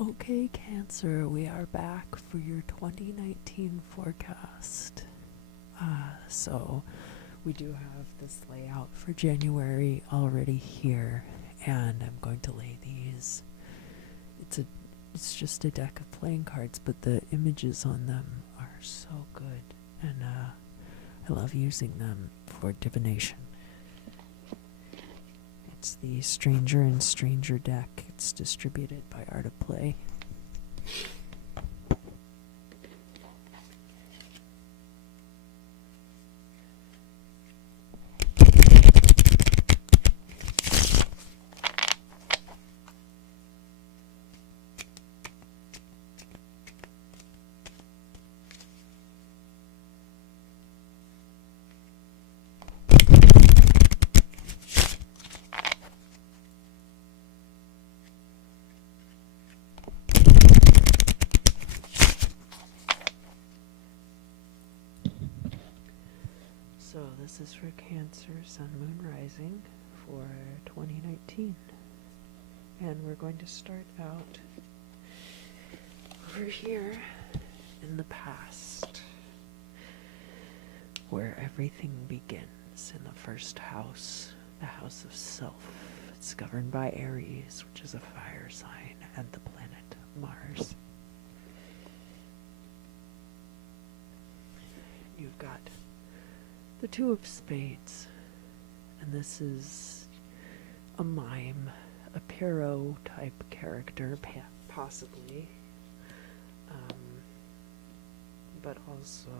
Okay, Cancer, we are back for your 2019 forecast. So we do have this layout for January already here, and I'm going to lay these. It's just a deck of playing cards, but the images on them are so good, and I love using them for divination. It's the Stranger and Stranger deck. It's distributed by Art of Play. So this is for Cancer, Sun, Moon, Rising for 2019. And we're going to start out over here in the past, where everything begins in the first house, the house of self. It's governed by Aries, which is a fire sign, and the planet Mars. You've got the Two of Spades, and this is a mime, a Pierrot type character, possibly, but also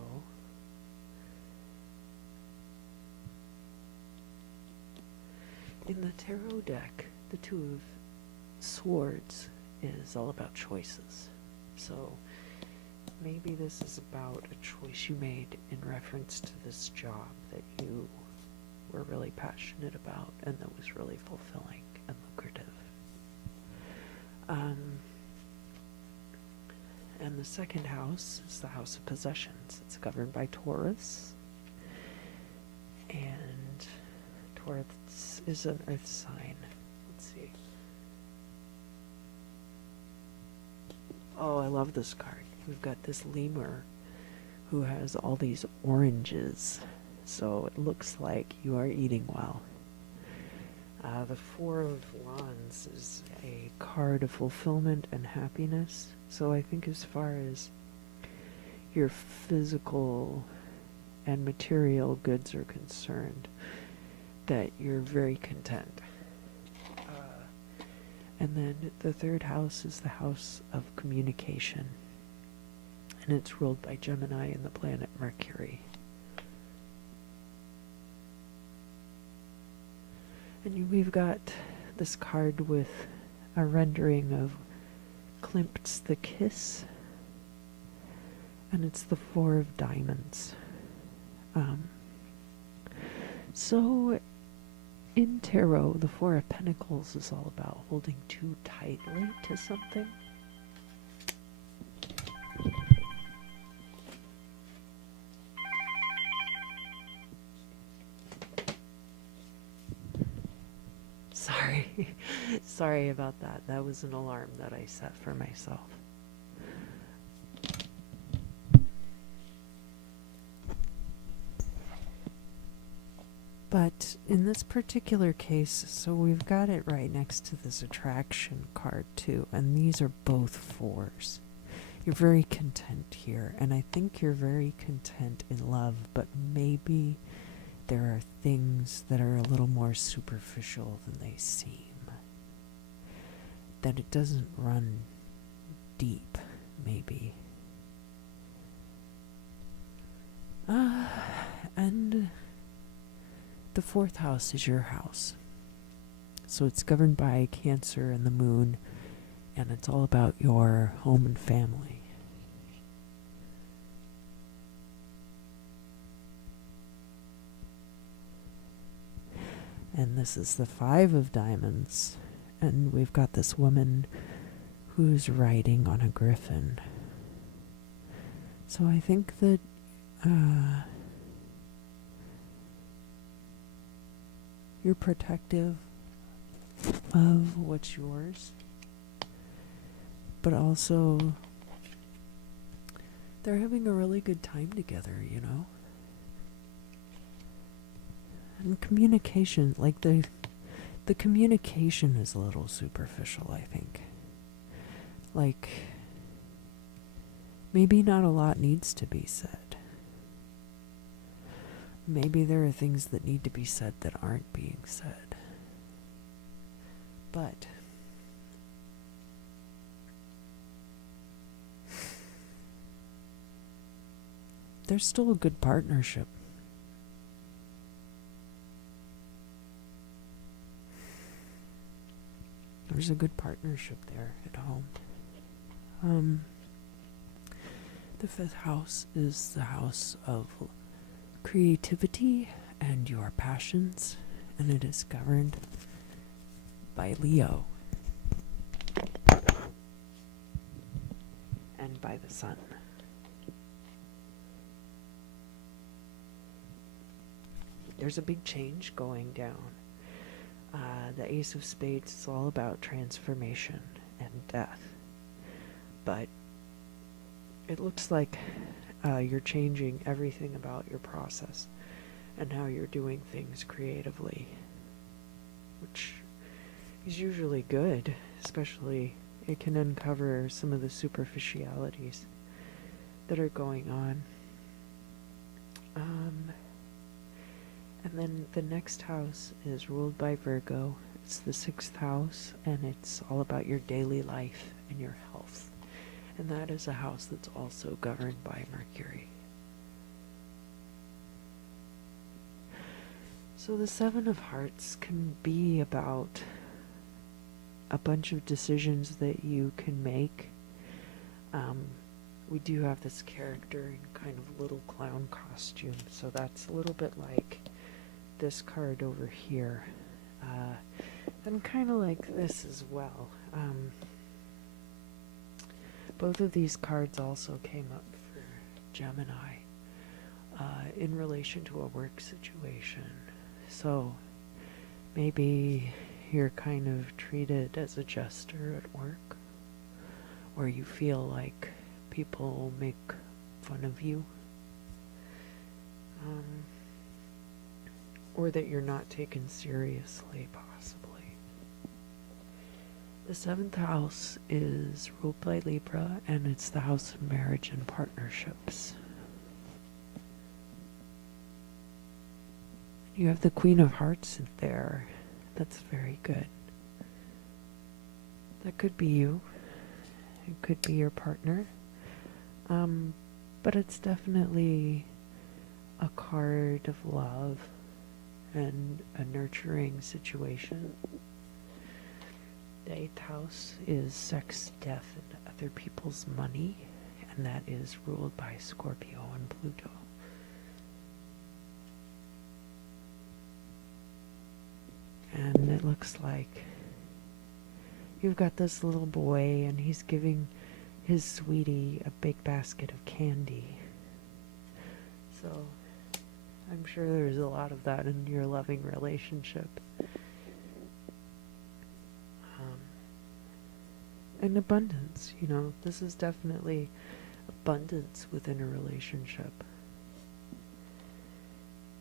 in the tarot deck, the Two of Swords is all about choices. So maybe this is about a choice you made in reference to this job that you were really passionate about and that was really fulfilling and lucrative. And the second house is the house of possessions. It's governed by Taurus. And Taurus is an earth sign. Let's see. Oh, I love this card. We've got this lemur who has all these oranges. So it looks like you are eating well. The Four of Wands is a card of fulfillment and happiness. So I think as far as your physical and material goods are concerned, that you're very content. And then the third house is the house of communication. And it's ruled by Gemini and the planet Mercury. And we've got this card with a rendering of Klimt's The Kiss. And it's the Four of Diamonds. So in tarot, the Four of Pentacles is all about holding too tightly to something. Sorry about that. That was an alarm that I set for myself. But in this particular case, so we've got it right next to this attraction card too, and these are both fours. You're very content here, and I think you're very content in love, but maybe there are things that are a little more superficial than they seem. That it doesn't run deep, maybe. And the fourth house is your house. So it's governed by Cancer and the moon, and it's all about your home and family. And this is the Five of Diamonds, and we've got this woman who's riding on a griffin. So I think that you're protective of what's yours. but also they're having a really good time together, you know? And communication, like the communication is a little superficial, I think. Like, maybe not a lot needs to be said. Maybe there are things that need to be said that aren't being said. But there's still a good partnership. There's a good partnership there at home. The fifth house is the house of creativity and your passions, and it is governed by Leo and by the sun. There's a big change going down. The Ace of Spades is all about transformation and death. But it looks like you're changing everything about your process and how you're doing things creatively, which is usually good, especially it can uncover some of the superficialities that are going on. And then the next house is ruled by Virgo. It's the sixth house, and it's all about your daily life and your health. And that is a house that's also governed by Mercury. So the Seven of Hearts can be about a bunch of decisions that you can make. We do have this character in kind of little clown costume, so that's a little bit like this card over here. And kind of like this as well. Both of these cards also came up for Gemini in relation to a work situation. So maybe you're kind of treated as a jester at work, or you feel like people make fun of you, or that you're not taken seriously, possibly. The seventh house is ruled by Libra, and it's the house of marriage and partnerships. You have the Queen of Hearts in there. That's very good. That could be you. It could be your partner. But it's definitely a card of love and a nurturing situation. The eighth house is sex, death, and other people's money, and that is ruled by Scorpio and Pluto. And it looks like you've got this little boy, and he's giving his sweetie a big basket of candy. So I'm sure there's a lot of that in your loving relationship. And abundance, you know, this is definitely abundance within a relationship.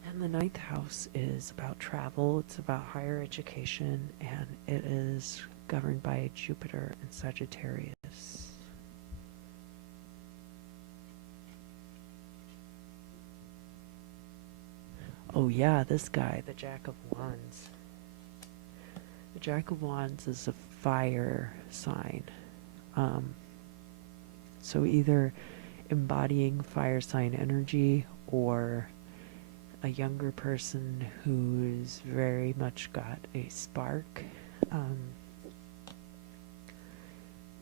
And the ninth house is about travel, it's about higher education, and it is governed by Jupiter and Sagittarius. Oh yeah, this guy, the Jack of Wands. The Jack of Wands is a fire sign. So either embodying fire sign energy or a younger person who's very much got a spark.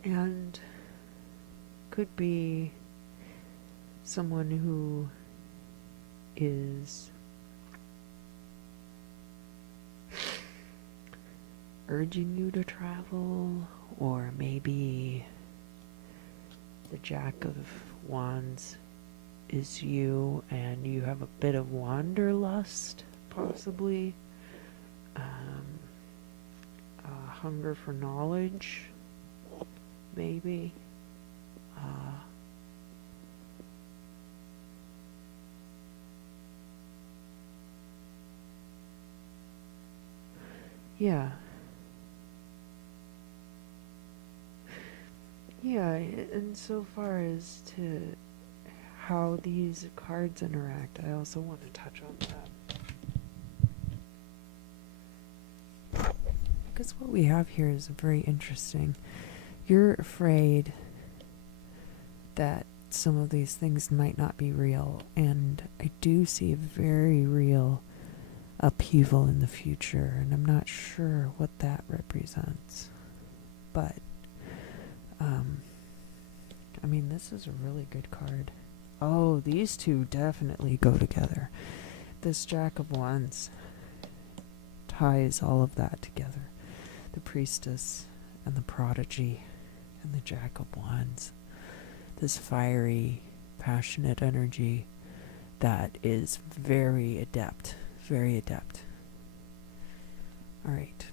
And could be someone who is urging you to travel, or maybe the Jack of Wands is you and you have a bit of wanderlust, possibly, hunger for knowledge, maybe. Uh, yeah, yeah, and so far as to how these cards interact, I also want to touch on that. Because what we have here is very interesting. You're afraid that some of these things might not be real, and I do see a very real upheaval in the future, and I'm not sure what that represents. But, I mean, this is a really good card. Oh, these two definitely go together. This Jack of Wands ties all of that together. The Priestess and the Prodigy and the Jack of Wands. This fiery, passionate energy that is very adept. Very adept. Alright.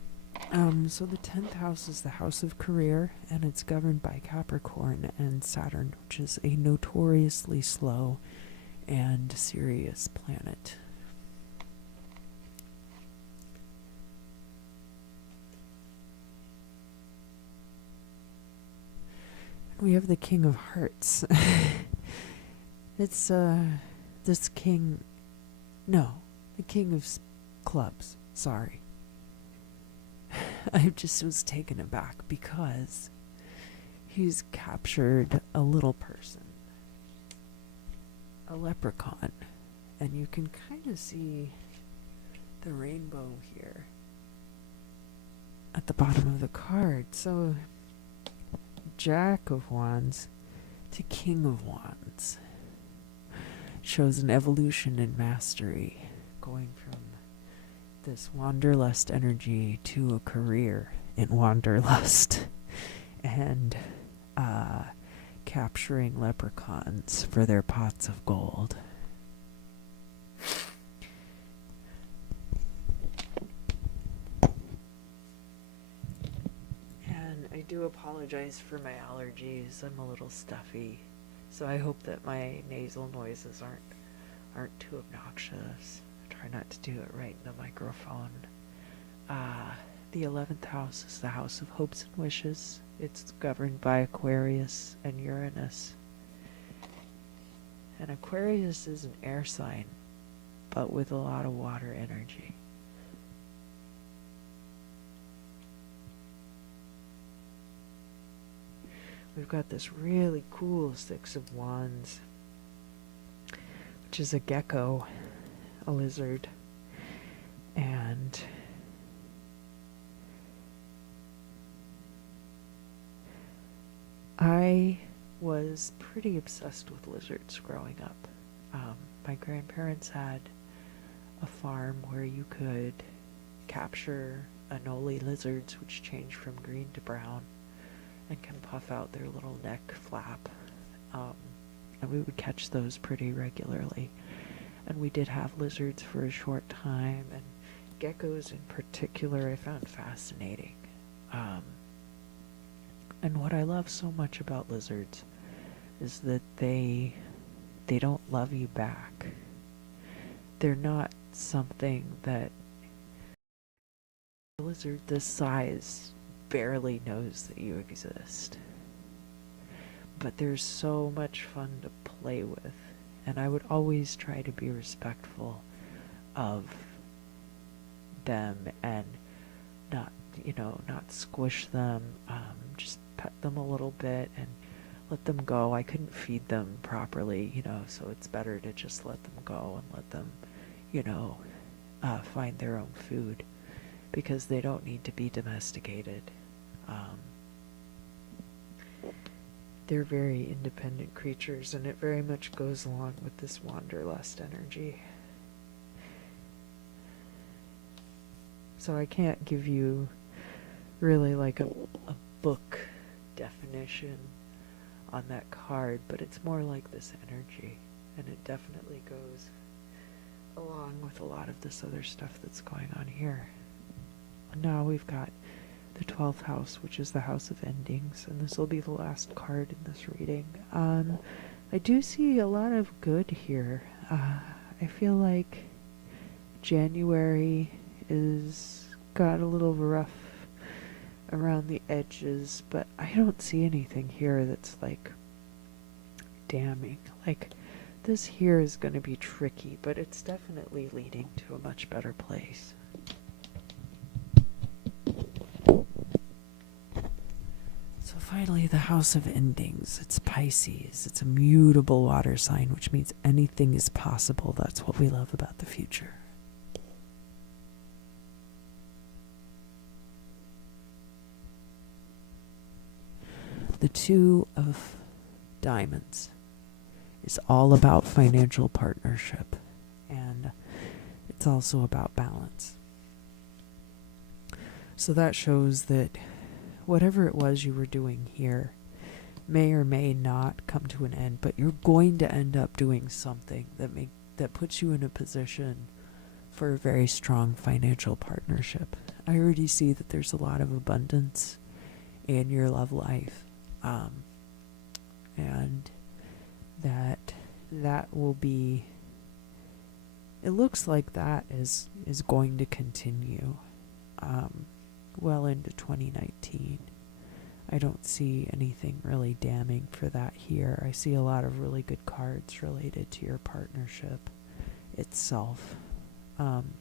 So the 10th house is the house of career, and it's governed by Capricorn and Saturn, which is a notoriously slow and serious planet. We have the King of Hearts. It's, this king... No, the King of Clubs. Sorry. I just was taken aback because he's captured a little person, a leprechaun, and you can kind of see the rainbow here at the bottom of the card. So, Jack of Wands to King of Wands shows an evolution in mastery, going from this wanderlust energy to a career in wanderlust and capturing leprechauns for their pots of gold. And I do apologize for my allergies. I'm a little stuffy, so I hope that my nasal noises aren't too obnoxious. Try not to do it right in the microphone. The 11th house is the house of hopes and wishes. It's governed by Aquarius and Uranus. And Aquarius is an air sign, but with a lot of water energy. We've got this really cool Six of Wands, which is a gecko, a lizard, and I was pretty obsessed with lizards growing up. My grandparents had a farm where you could capture anole lizards, which change from green to brown and can puff out their little neck flap. And we would catch those pretty regularly. And we did have lizards for a short time, and geckos in particular I found fascinating. And what I love so much about lizards is that they don't love you back. They're not something that a lizard this size barely knows that you exist. But they're so much fun to play with, and I would always try to be respectful of them and not squish them, just pet them a little bit and let them go. I couldn't feed them properly, so it's better to just let them go and let them, find their own food, because they don't need to be domesticated. They're very independent creatures, and it very much goes along with this wanderlust energy. So I can't give you really like a book definition on that card, but it's more like this energy, and it definitely goes along with a lot of this other stuff that's going on here. Now we've got the 12th house, which is the house of endings, and this will be the last card in this reading. I do see a lot of good here. I feel like January is got a little rough around the edges, but I don't see anything here that's like damning. Like, this here is going to be tricky, but it's definitely leading to a much better place. So finally, the house of endings. It's Pisces. It's a mutable water sign, which means anything is possible. That's what we love about the future. The Two of Diamonds is all about financial partnership, and it's also about balance. So that shows that whatever it was you were doing here may or may not come to an end, but you're going to end up doing something that puts you in a position for a very strong financial partnership. I already see that there's a lot of abundance in your love life, and that will be, it looks like that is going to continue well into 2019. I don't see anything really damning for that here. I see a lot of really good cards related to your partnership itself. And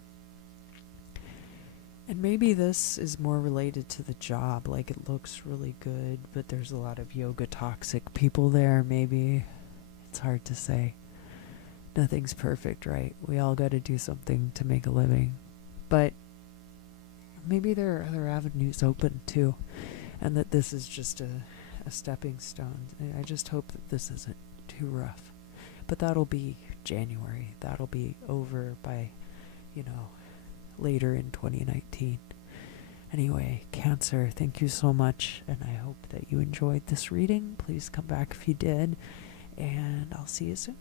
maybe this is more related to the job, like it looks really good, but there's a lot of yoga toxic people there, maybe. It's hard to say. Nothing's perfect, right? We all got to do something to make a living. But maybe there are other avenues open too, and that this is just a stepping stone. I just hope that this isn't too rough. But that'll be January. That'll be over by, later in 2019. Anyway, Cancer, thank you so much, and I hope that you enjoyed this reading. Please come back if you did, and I'll see you soon.